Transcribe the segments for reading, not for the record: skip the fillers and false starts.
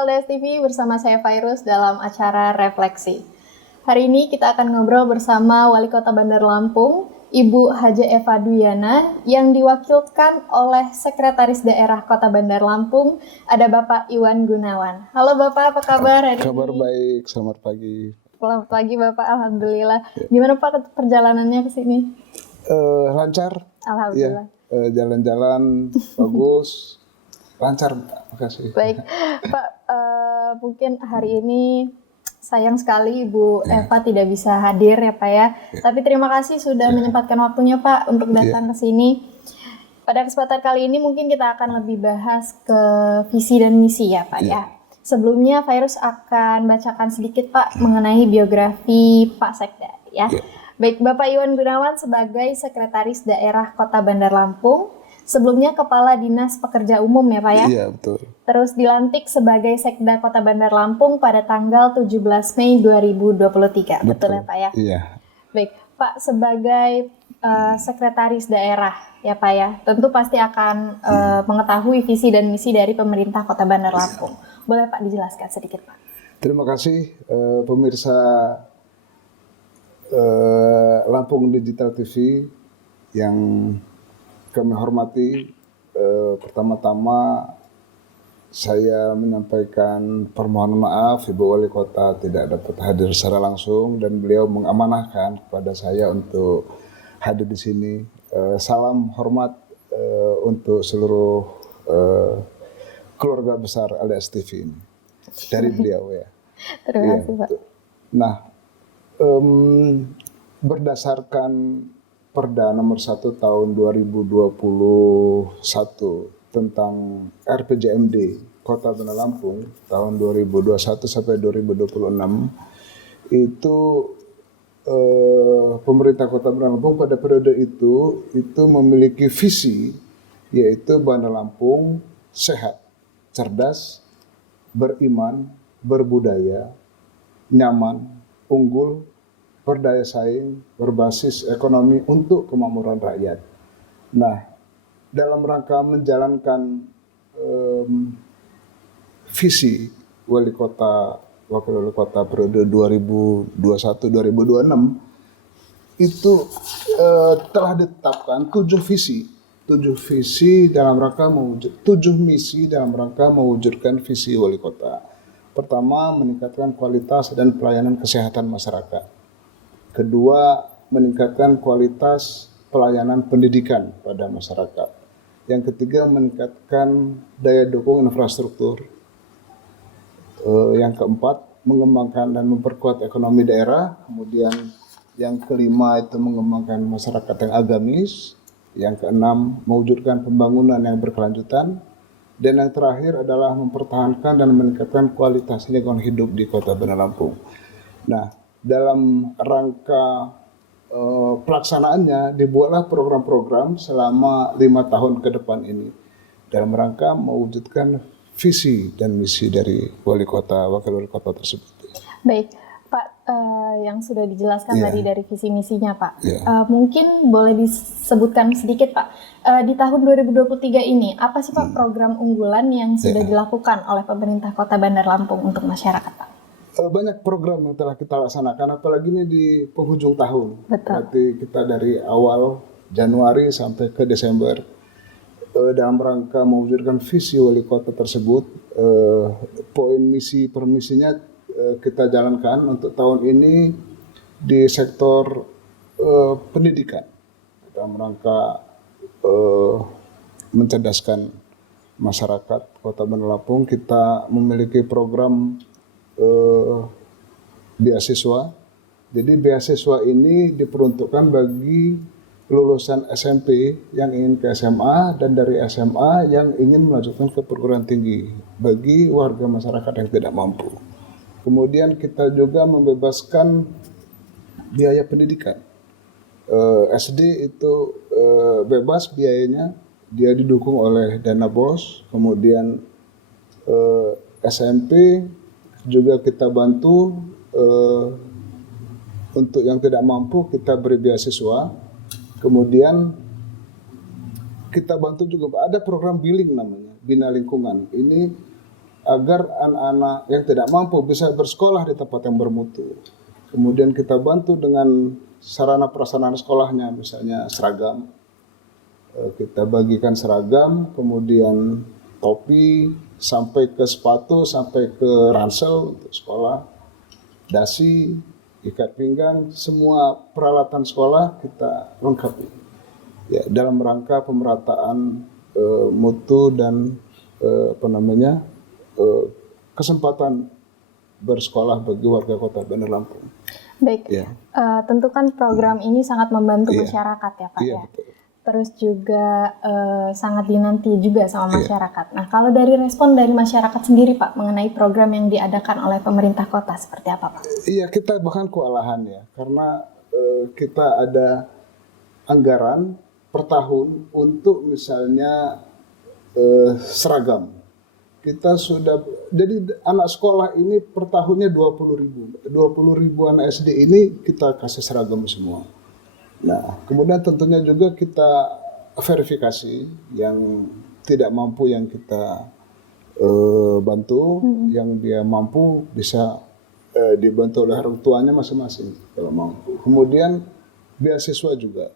pendengar LDS TV, bersama saya Virus dalam acara Refleksi. Hari ini kita akan ngobrol bersama Wali Kota Bandar Lampung, Ibu Haja Eva Duyana, yang diwakilkan oleh Sekretaris Daerah Kota Bandar Lampung, ada Bapak Iwan Gunawan. Halo Bapak, apa kabar hari ini? Kabar baik, selamat pagi. Selamat pagi Bapak, Alhamdulillah. Gimana Pak perjalanannya ke sini? Lancar. Alhamdulillah. Ya, jalan-jalan bagus. Lancar, makasih. Baik, Pak, mungkin hari ini sayang sekali Ibu Eva tidak bisa hadir ya Pak ya. Tapi terima kasih sudah menyempatkan waktunya Pak untuk datang ke sini. Pada kesempatan kali ini mungkin kita akan lebih bahas ke visi dan misi ya Pak ya. Sebelumnya Virus akan bacakan sedikit Pak mengenai biografi Pak Sekda ya. Baik, Bapak Iwan Gunawan sebagai Sekretaris Daerah Kota Bandar Lampung. Sebelumnya Kepala Dinas Pekerja Umum ya Pak ya? Iya, betul. Terus dilantik sebagai Sekda Kota Bandar Lampung pada tanggal 17 Mei 2023. Betul ya Pak ya? Iya. Baik, Pak sebagai Sekretaris Daerah ya Pak ya, tentu pasti akan mengetahui visi dan misi dari pemerintah Kota Bandar Lampung. Boleh Pak dijelaskan sedikit Pak? Terima kasih pemirsa Lampung Digital TV yang kami hormati. Pertama-tama saya menyampaikan permohonan maaf Ibu Wali Kota tidak dapat hadir secara langsung dan beliau mengamanahkan kepada saya untuk hadir di sini. Salam hormat untuk seluruh keluarga besar LDS TV ini dari beliau ya. Terima kasih Pak. Nah, berdasarkan Perda nomor 1 tahun 2021 tentang RPJMD Kota Bandar Lampung tahun 2021 sampai 2026 itu pemerintah Kota Bandar Lampung pada periode itu memiliki visi, yaitu Bandar Lampung sehat, cerdas, beriman, berbudaya, nyaman, unggul, berdaya saing, berbasis ekonomi untuk kemakmuran rakyat. Nah, dalam rangka menjalankan visi Wali Kota, Wakil Wali Kota periode 2021-2026 itu telah ditetapkan 7 visi dalam rangka mewujud 7 misi dalam rangka mewujudkan visi Wali Kota. Pertama, meningkatkan kualitas dan pelayanan kesehatan masyarakat. Kedua, meningkatkan kualitas pelayanan pendidikan pada masyarakat. Yang ketiga, meningkatkan daya dukung infrastruktur. Yang keempat, mengembangkan dan memperkuat ekonomi daerah. Kemudian yang kelima itu mengembangkan masyarakat yang agamis. Yang keenam, mewujudkan pembangunan yang berkelanjutan. Dan yang terakhir adalah mempertahankan dan meningkatkan kualitas lingkungan hidup di Kota Bandar Lampung. Nah, dalam rangka pelaksanaannya dibuatlah program-program selama 5 tahun ke depan ini dalam rangka mewujudkan visi dan misi dari Wali Kota, Wakil Wali Kota tersebut. Baik, Pak, yang sudah dijelaskan tadi dari visi misinya Pak. Mungkin boleh disebutkan sedikit Pak, di tahun 2023 ini apa sih Pak program unggulan yang sudah dilakukan oleh pemerintah Kota Bandar Lampung untuk masyarakat Pak? Banyak program yang telah kita laksanakan, apalagi ini di penghujung tahun. Betul. Berarti kita dari awal Januari sampai ke Desember dalam rangka mewujudkan visi Wali Kota tersebut. Poin misi per misinya kita jalankan untuk tahun ini di sektor pendidikan dalam rangka mencerdaskan masyarakat Kota Bandar Lampung. Kita memiliki program beasiswa. Jadi beasiswa ini diperuntukkan bagi lulusan SMP yang ingin ke SMA dan dari SMA yang ingin melanjutkan ke perguruan tinggi bagi warga masyarakat yang tidak mampu. Kemudian kita juga membebaskan biaya pendidikan. SD itu bebas biayanya, dia didukung oleh dana BOS. Kemudian SMP juga kita bantu untuk yang tidak mampu kita beri beasiswa. Kemudian kita bantu juga ada program billing namanya Bina Lingkungan. Ini agar anak-anak yang tidak mampu bisa bersekolah di tempat yang bermutu. Kemudian kita bantu dengan sarana prasarana sekolahnya, misalnya seragam. Kita bagikan seragam, kemudian topi, sampai ke sepatu, sampai ke ransel untuk sekolah, dasi, ikat pinggang, semua peralatan sekolah kita lengkapi. Ya, dalam rangka pemerataan mutu dan kesempatan bersekolah bagi warga Kota Bandar Lampung. Baik, Ya. Tentu kan program ini sangat membantu Iya. masyarakat ya Pak Iya, ya. betul. Terus juga sangat dinanti juga sama masyarakat. Nah, kalau dari respon dari masyarakat sendiri Pak mengenai program yang diadakan oleh pemerintah kota seperti apa Pak? Iya, kita bahkan kewalahan ya, karena kita ada anggaran per tahun untuk misalnya seragam. Kita sudah, jadi anak sekolah ini per tahunnya 20.000 anak SD ini kita kasih seragam semua. Nah, kemudian tentunya juga kita verifikasi yang tidak mampu, yang kita bantu, yang dia mampu bisa dibantu oleh orang tuanya masing-masing kalau mampu. Kemudian beasiswa juga.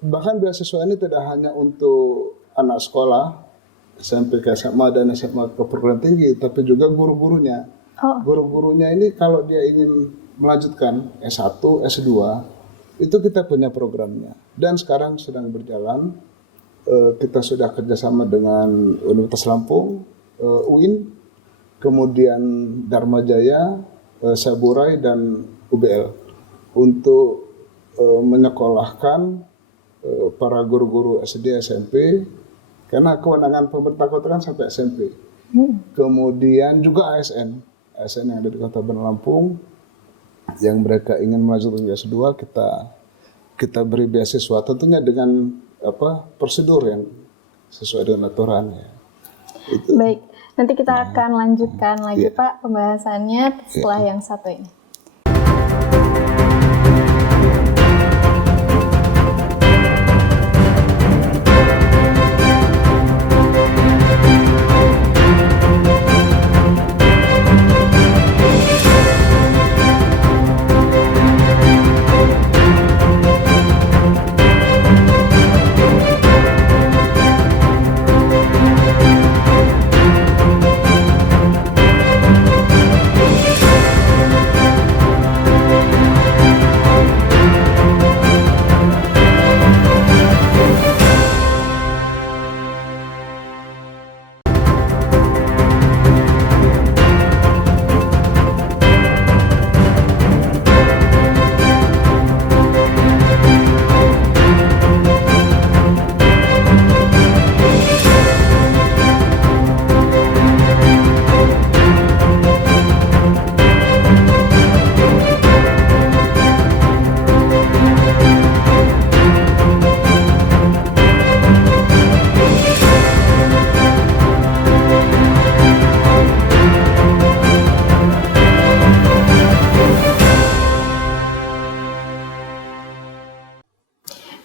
Bahkan beasiswa ini tidak hanya untuk anak sekolah SMP ke SMA dan SMA ke perguruan tinggi, tapi juga guru-gurunya. Guru-gurunya ini kalau dia ingin melanjutkan S1, S2, itu kita punya programnya. Dan sekarang sedang berjalan, kita sudah kerjasama dengan Universitas Lampung, UIN, kemudian Dharma Jaya, Saburai, dan UBL untuk menyekolahkan para guru-guru SD, SMP, karena kewenangan pemerintah kota kan sampai SMP. Kemudian juga ASN yang ada di Kota Bandar Lampung, yang mereka ingin melanjutkan S2, kita beri beasiswa, tentunya dengan prosedur yang sesuai dengan aturan ya. Itu. Baik, nanti kita akan lanjutkan lagi Pak pembahasannya setelah yang satu ini.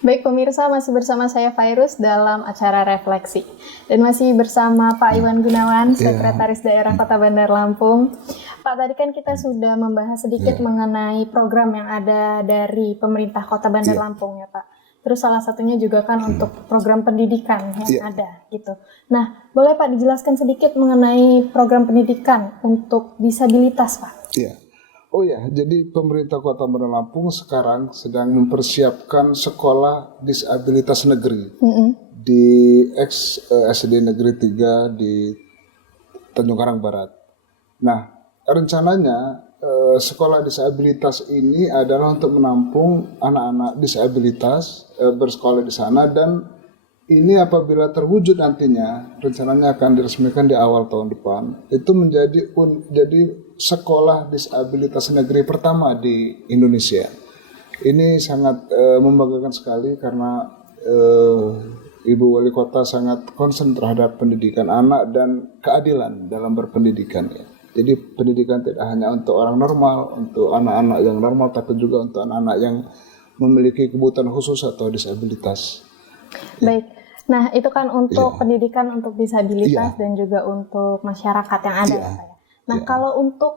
Baik pemirsa, masih bersama saya Fairuz dalam acara Refleksi. Dan masih bersama Pak Iwan Gunawan, Sekretaris Daerah Kota Bandar Lampung. Pak, tadi kan kita sudah membahas sedikit mengenai program yang ada dari pemerintah Kota Bandar Lampung ya Pak. Terus salah satunya juga kan untuk program pendidikan yang ada gitu. Nah, boleh Pak dijelaskan sedikit mengenai program pendidikan untuk disabilitas Pak? Iya. Oh ya, jadi pemerintah Kota Bandar Lampung sekarang sedang mempersiapkan sekolah disabilitas negeri di SD Negeri 3 di Tanjung Karang Barat. Nah, rencananya sekolah disabilitas ini adalah untuk menampung anak-anak disabilitas bersekolah di sana, dan ini apabila terwujud nantinya, rencananya akan diresmikan di awal tahun depan, itu menjadi sekolah disabilitas negeri pertama di Indonesia. Ini sangat membanggakan sekali karena Ibu Wali Kota sangat konsen terhadap pendidikan anak dan keadilan dalam berpendidikan ya. Jadi pendidikan tidak hanya untuk orang normal, untuk anak-anak yang normal, tapi juga untuk anak-anak yang memiliki kebutuhan khusus atau disabilitas. Baik, Nah, itu kan untuk Iya. pendidikan untuk disabilitas Iya. dan juga untuk masyarakat yang ada Iya. ya, Pak ya. Nah, Iya. kalau untuk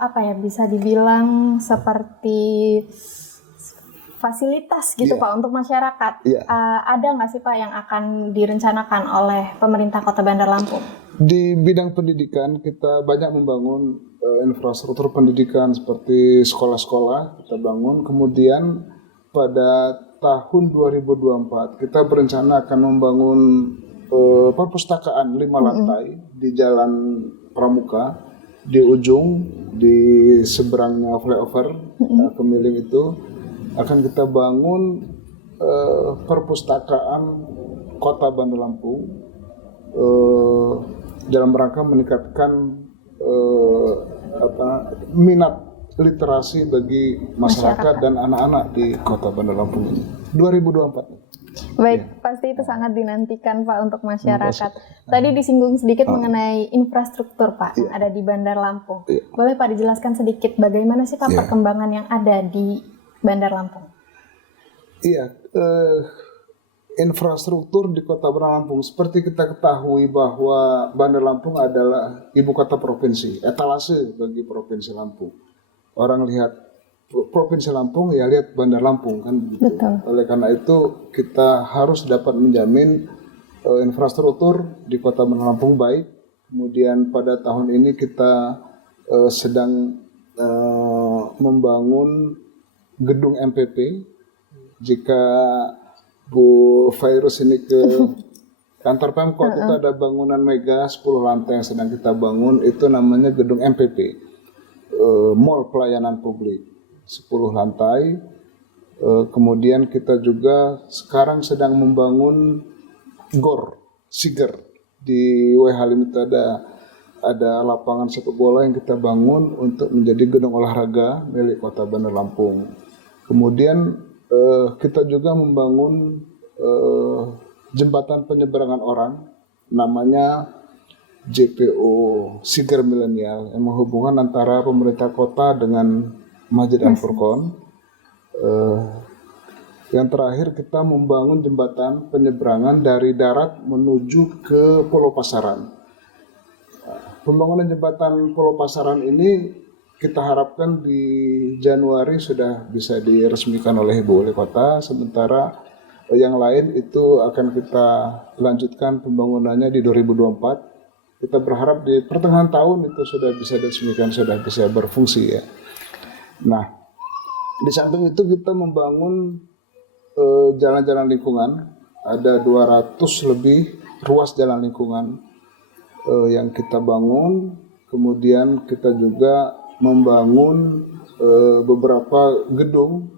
apa ya, bisa dibilang seperti fasilitas gitu Iya. Pak untuk masyarakat, Iya. ada nggak sih Pak yang akan direncanakan oleh pemerintah Kota Bandar Lampung? Di bidang pendidikan kita banyak membangun infrastruktur pendidikan seperti sekolah-sekolah kita bangun. Kemudian pada tahun 2024 kita berencana akan membangun perpustakaan 5 lantai di Jalan Pramuka di ujung di seberangnya flyover Kemiling itu akan kita bangun perpustakaan Kota Bandar Lampung dalam rangka meningkatkan minat literasi bagi masyarakat dan anak-anak di Kota Bandar Lampung ini 2024. Baik, pasti itu sangat dinantikan Pak untuk masyarakat. Tadi disinggung sedikit mengenai infrastruktur Pak yang ada di Bandar Lampung. Boleh Pak dijelaskan sedikit bagaimana sih Pak perkembangan yang ada di Bandar Lampung? Iya, infrastruktur di Kota Bandar Lampung seperti kita ketahui bahwa Bandar Lampung adalah ibu kota provinsi, etalase bagi provinsi Lampung. Orang lihat Provinsi Lampung ya lihat Bandar Lampung kan begitu. Betul. Oleh karena itu kita harus dapat menjamin infrastruktur di Kota Bandar Lampung baik. Kemudian pada tahun ini kita sedang membangun gedung MPP. Jika Bu Virus ini ke kantor Pemkot itu ada bangunan mega 10 lantai yang sedang kita bangun, itu namanya gedung MPP, Mall Pelayanan Publik 10 lantai. Kemudian kita juga sekarang sedang membangun GOR Siger di WH Halim itu ada lapangan sepak bola yang kita bangun untuk menjadi gedung olahraga milik Kota Bandar Lampung. Kemudian kita juga membangun jembatan penyeberangan orang namanya JPO Siger Milenial yang menghubungkan antara pemerintah kota dengan Masjid Al-Furqon. Yang terakhir kita membangun jembatan penyeberangan dari darat menuju ke Pulau Pasaran. Pembangunan jembatan Pulau Pasaran ini kita harapkan di Januari sudah bisa diresmikan oleh Ibu Wali Kota, sementara yang lain itu akan kita lanjutkan pembangunannya di 2024. Kita berharap di pertengahan tahun itu sudah bisa diresmikan, sudah bisa berfungsi ya. Nah, di samping itu kita membangun jalan-jalan lingkungan, ada 200 lebih ruas jalan lingkungan yang kita bangun. Kemudian kita juga membangun beberapa gedung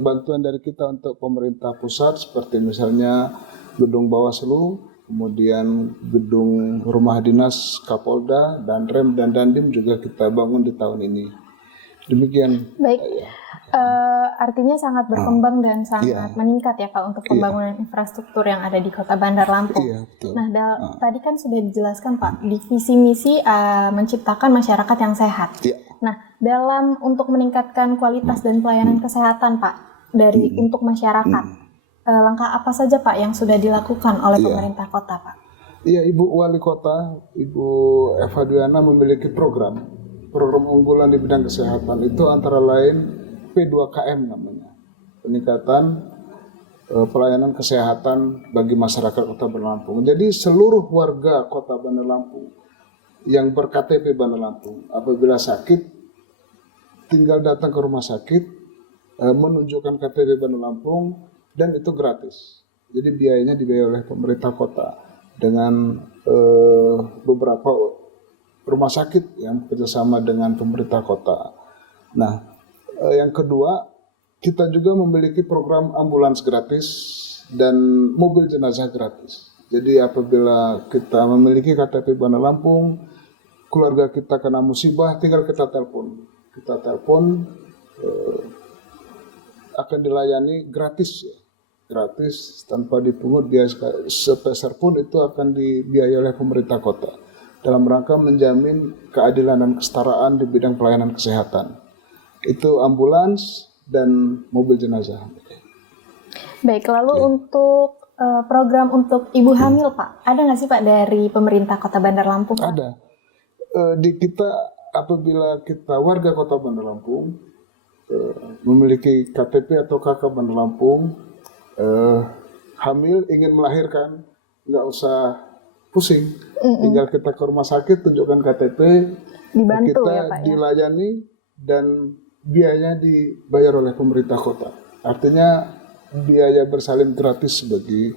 bantuan dari kita untuk pemerintah pusat seperti misalnya gedung Bawaslu, kemudian gedung rumah dinas Kapolda, Danrem dan Dandim juga kita bangun di tahun ini. Demikian. Baik, artinya sangat berkembang dan sangat meningkat ya Pak untuk pembangunan infrastruktur yang ada di Kota Bandar Lampung. Iya, betul. Nah, tadi kan sudah dijelaskan Pak, di visi misi menciptakan masyarakat yang sehat. Iya. Nah, dalam untuk meningkatkan kualitas dan pelayanan kesehatan Pak dari untuk masyarakat, langkah apa saja Pak yang sudah dilakukan oleh pemerintah kota Pak? Iya, Ibu Wali Kota, Ibu Eva Dwiana memiliki program unggulan di bidang kesehatan itu antara lain P2KM namanya, peningkatan pelayanan kesehatan bagi masyarakat Kota Bandar Lampung. Jadi seluruh warga Kota Bandar Lampung yang ber-KTP Bandar Lampung apabila sakit tinggal datang ke rumah sakit, menunjukkan KTP Bandar Lampung dan itu gratis. Jadi biayanya dibayar oleh pemerintah kota dengan beberapa rumah sakit yang bekerjasama dengan pemerintah kota. Nah, yang kedua, kita juga memiliki program ambulans gratis dan mobil jenazah gratis. Jadi apabila kita memiliki KTP Bandar Lampung, keluarga kita kena musibah, tinggal kita telepon. Kita telepon, akan dilayani gratis ya. Gratis tanpa dipungut biaya sepeser pun, itu akan dibiayai oleh pemerintah kota dalam rangka menjamin keadilan dan kesetaraan di bidang pelayanan kesehatan. Itu ambulans dan mobil jenazah. Baik, lalu Ya. untuk program untuk ibu hamil Pak, ada nggak sih Pak dari pemerintah Kota Bandar Lampung? Pak? Ada. Di kita, apabila kita warga Kota Bandar Lampung memiliki KTP atau KK Bandar Lampung, hamil ingin melahirkan, nggak usah pusing, tinggal kita ke rumah sakit, tunjukkan KTP, Dibantu kita ya Pak ya? dilayani dan biayanya dibayar oleh pemerintah kota. Artinya biaya bersalin gratis bagi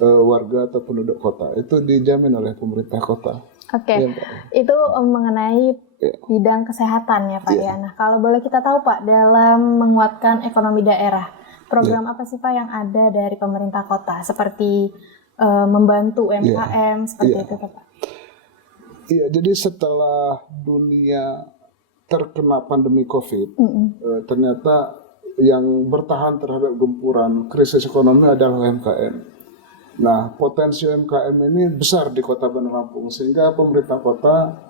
warga atau penduduk kota. Itu dijamin oleh pemerintah kota. Oke, Ya, Pak. itu mengenai Ya. bidang kesehatan ya Pak ya. Nah, kalau boleh kita tahu Pak, dalam menguatkan ekonomi daerah, program apa sih Pak yang ada dari pemerintah kota? Seperti membantu UMKM, seperti itu Pak? Iya, jadi setelah dunia terkena pandemi COVID, ternyata yang bertahan terhadap gempuran krisis ekonomi adalah UMKM. Nah, potensi UMKM ini besar di Kota Bandar Lampung, sehingga pemerintah kota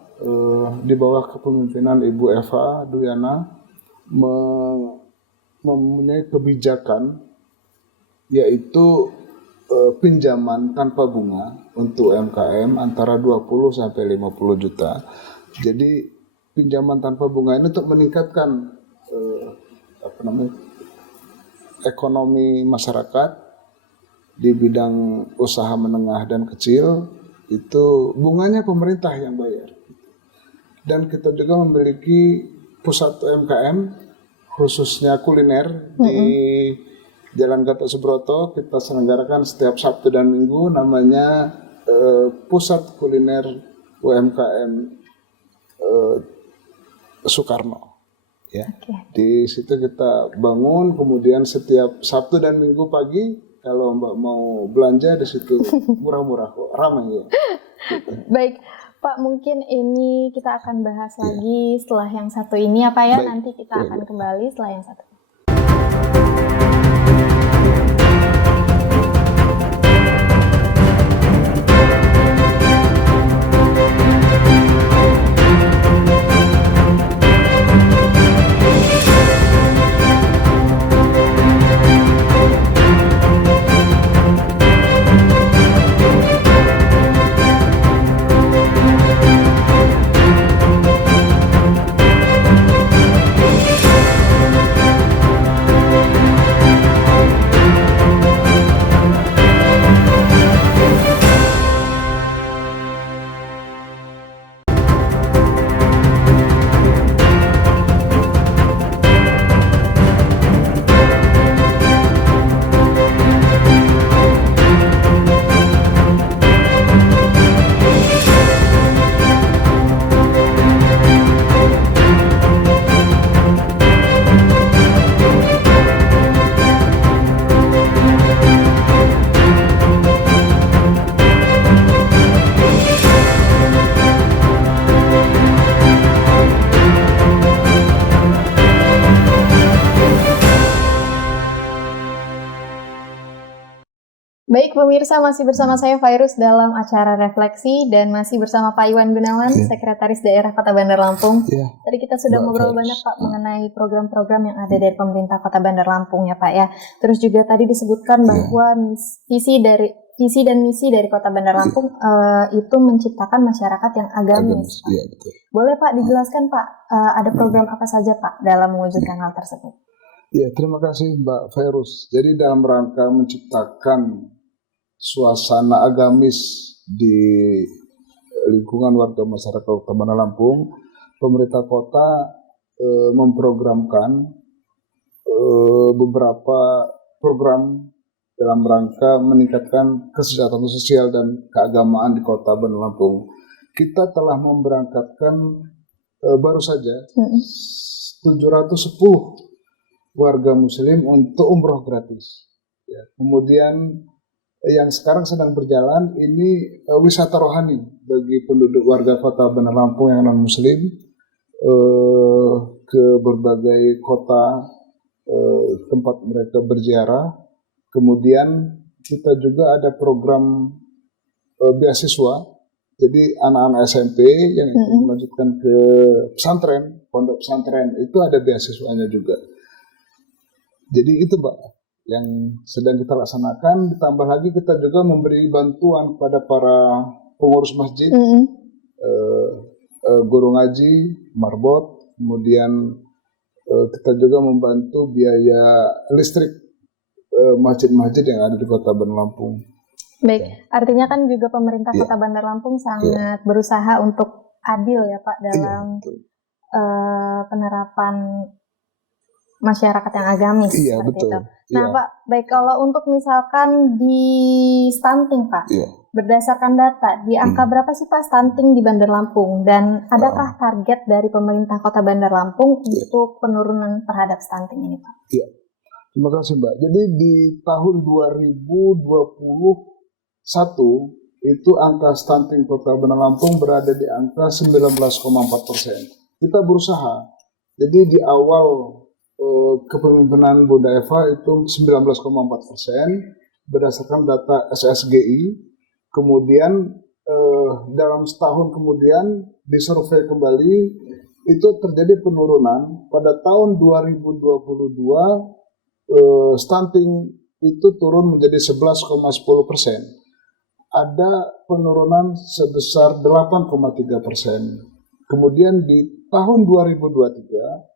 di bawah kepemimpinan Ibu Eva Duyana mempunyai kebijakan, yaitu pinjaman tanpa bunga untuk UMKM antara 20 sampai 50 juta. Jadi pinjaman tanpa bunga ini untuk meningkatkan ekonomi masyarakat di bidang usaha menengah dan kecil, itu bunganya pemerintah yang bayar. Dan kita juga memiliki pusat UMKM khususnya kuliner di Jalan Gatot Subroto. Kita selenggarakan setiap Sabtu dan Minggu, namanya Pusat Kuliner UMKM Soekarno. Ya. Di situ kita bangun, kemudian setiap Sabtu dan Minggu pagi, kalau Mbak mau belanja di situ murah-murah kok, ramai ya. Baik, Pak, mungkin ini kita akan bahas lagi setelah yang satu ini ya Pak ya. Baik. Nanti kita akan kembali setelah yang satu. Baik pemirsa, masih bersama saya Virus dalam acara refleksi dan masih bersama Pak Iwan Gunawan, Sekretaris Daerah Kota Bandar Lampung. Ya. Tadi kita sudah ngobrol banyak Pak mengenai program-program yang ada dari pemerintah Kota Bandar Lampung ya Pak ya. Terus juga tadi disebutkan bahwa visi dan misi dari Kota Bandar Lampung itu menciptakan masyarakat yang agamis. Iya, betul. Boleh Pak dijelaskan Pak, ada program apa saja Pak dalam mewujudkan hal tersebut? Ya, terima kasih Mbak Virus. Jadi dalam rangka menciptakan suasana agamis di lingkungan warga masyarakat Kota Bandar Lampung, pemerintah kota memprogramkan beberapa program dalam rangka meningkatkan kesejahteraan sosial dan keagamaan di Kota Bandar Lampung. Kita telah memberangkatkan baru saja 710 warga muslim untuk umroh gratis. Ya, kemudian yang sekarang sedang berjalan ini wisata rohani bagi penduduk warga Kota Bandar Lampung yang non muslim ke berbagai kota tempat mereka berziarah. Kemudian kita juga ada program beasiswa, jadi anak-anak SMP yang ingin melanjutkan ke pesantren, pondok pesantren itu ada beasiswanya juga. Jadi itu Mbak. yang sedang kita laksanakan. Ditambah lagi kita juga memberi bantuan kepada para pengurus masjid, guru ngaji, marbot, kemudian kita juga membantu biaya listrik masjid-masjid yang ada di Kota Bandar Lampung. Baik, artinya kan juga pemerintah Kota Bandar Lampung sangat berusaha untuk adil ya Pak dalam penerapan masyarakat yang agamis seperti betul. itu. Nah Pak, baik kalau untuk misalkan di stunting Pak, berdasarkan data, di angka berapa sih Pak stunting di Bandar Lampung? Dan adakah target dari pemerintah Kota Bandar Lampung untuk penurunan terhadap stunting ini Pak? Iya, terima kasih Mbak. Jadi di tahun 2021 itu angka stunting Kota Bandar Lampung berada di angka 19,4%. Kita berusaha. Jadi di awal kepemimpinan Bunda Eva itu 19,4% berdasarkan data SSGI. Kemudian dalam setahun kemudian disurvei kembali itu terjadi penurunan. Pada tahun 2022 stunting itu turun menjadi 11,10%. Ada penurunan sebesar 8,3%. Kemudian di tahun 2023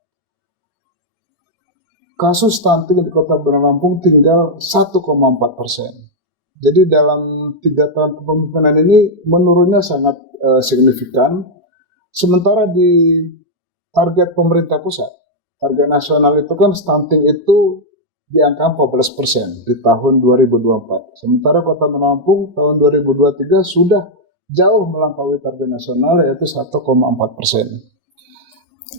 kasus stunting di Kota Bandar Lampung tinggal 1,4%. Jadi dalam 3 tahun kepemimpinan ini menurunnya sangat signifikan. Sementara di target pemerintah pusat, target nasional itu kan stunting itu di angka 14% di tahun 2024. Sementara Kota Bandar Lampung tahun 2023 sudah jauh melampaui target nasional yaitu 1,4%.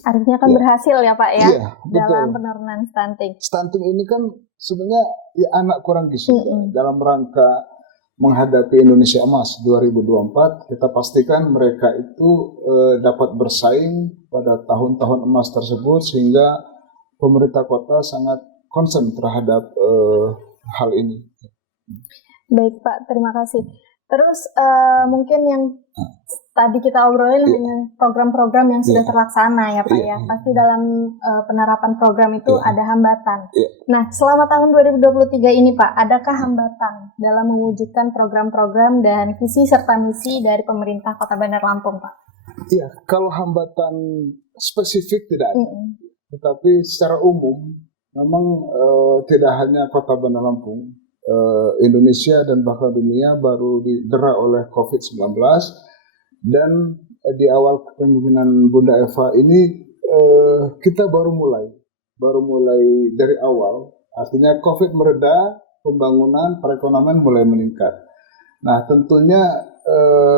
Artinya kan berhasil ya Pak ya dalam betul. penurunan stunting. Stunting ini kan sebenarnya anak kurang gizi. Dalam rangka menghadapi Indonesia Emas 2024, kita pastikan mereka itu dapat bersaing pada tahun-tahun emas tersebut sehingga pemerintah kota sangat concern terhadap hal ini. Baik Pak, terima kasih. Terus mungkin yang tadi kita obrolin hanya program-program yang sudah terlaksana ya Pak ya. Pasti dalam penerapan program itu ada hambatan. Nah, selama tahun 2023 ini Pak, adakah hambatan dalam mewujudkan program-program dan visi serta misi dari pemerintah Kota Bandar Lampung Pak? Iya, kalau hambatan spesifik tidak ada. Tetapi secara umum memang tidak hanya Kota Bandar Lampung, Indonesia dan bahkan dunia baru didera oleh COVID-19 dan di awal kepemimpinan Bunda Eva ini kita baru mulai dari awal, artinya COVID mereda, pembangunan perekonomian mulai meningkat. Nah tentunya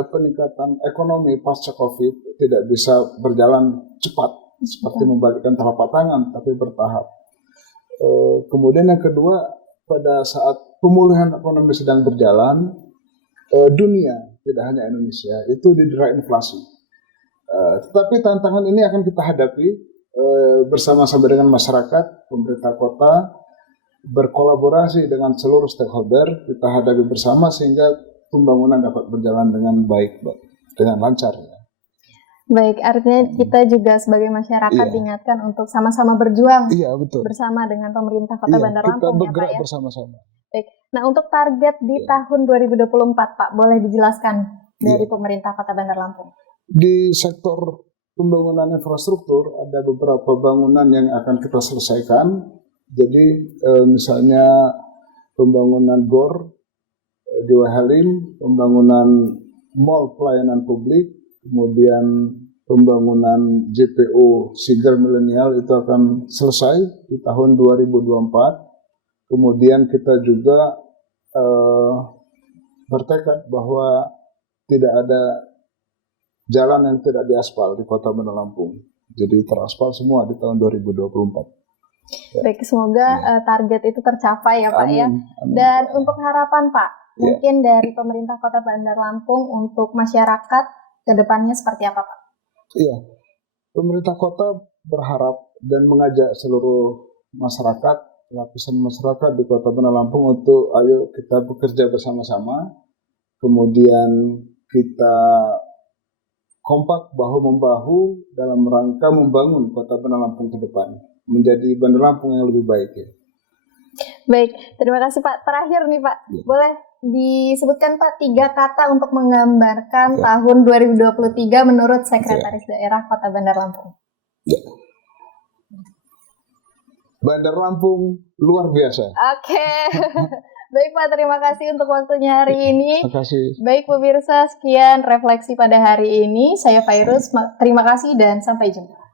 peningkatan ekonomi pasca COVID tidak bisa berjalan cepat seperti membalikkan telapak tangan, tapi bertahap. Kemudian yang kedua, pada saat pemulihan ekonomi sedang berjalan, dunia, tidak hanya Indonesia, itu didera inflasi. Tetapi tantangan ini akan kita hadapi bersama-sama dengan masyarakat, pemerintah kota, berkolaborasi dengan seluruh stakeholder, kita hadapi bersama sehingga pembangunan dapat berjalan dengan baik, dengan lancar. Baik, artinya kita juga sebagai masyarakat diingatkan untuk sama-sama berjuang bersama dengan pemerintah Kota Bandar Lampung kita bergerak ya Pak ya. Bersama-sama. Baik. Nah, untuk target di tahun 2024 Pak, boleh dijelaskan dari pemerintah Kota Bandar Lampung? Di sektor pembangunan infrastruktur ada beberapa bangunan yang akan kita selesaikan. Jadi misalnya pembangunan GOR di Wahalim, pembangunan mall pelayanan publik, kemudian pembangunan JPO Sigar Milenial itu akan selesai di tahun 2024. Kemudian kita juga bertekad bahwa tidak ada jalan yang tidak diaspal di Kota Bandar Lampung. Jadi teraspal semua di tahun 2024. Baik, semoga target itu tercapai ya Pak ya. Dan untuk harapan Pak, mungkin dari pemerintah Kota Bandar Lampung untuk masyarakat ke depannya seperti apa Pak? Iya, pemerintah kota berharap dan mengajak seluruh masyarakat, lapisan masyarakat di Kota Bandar Lampung untuk ayo kita bekerja bersama-sama, kemudian kita kompak bahu-membahu dalam rangka membangun Kota Bandar Lampung ke depan, menjadi Bandar Lampung yang lebih baik ya. Baik, terima kasih Pak. Terakhir nih Pak, boleh disebutkan Pak 3 kata untuk menggambarkan tahun 2023 menurut Sekretaris Daerah Kota Bandar Lampung. Ya. Bandar Lampung luar biasa. Oke. Baik Pak, terima kasih untuk waktunya hari ini. Terima kasih. Baik pemirsa, sekian refleksi pada hari ini. Saya Fairuz, terima kasih dan sampai jumpa.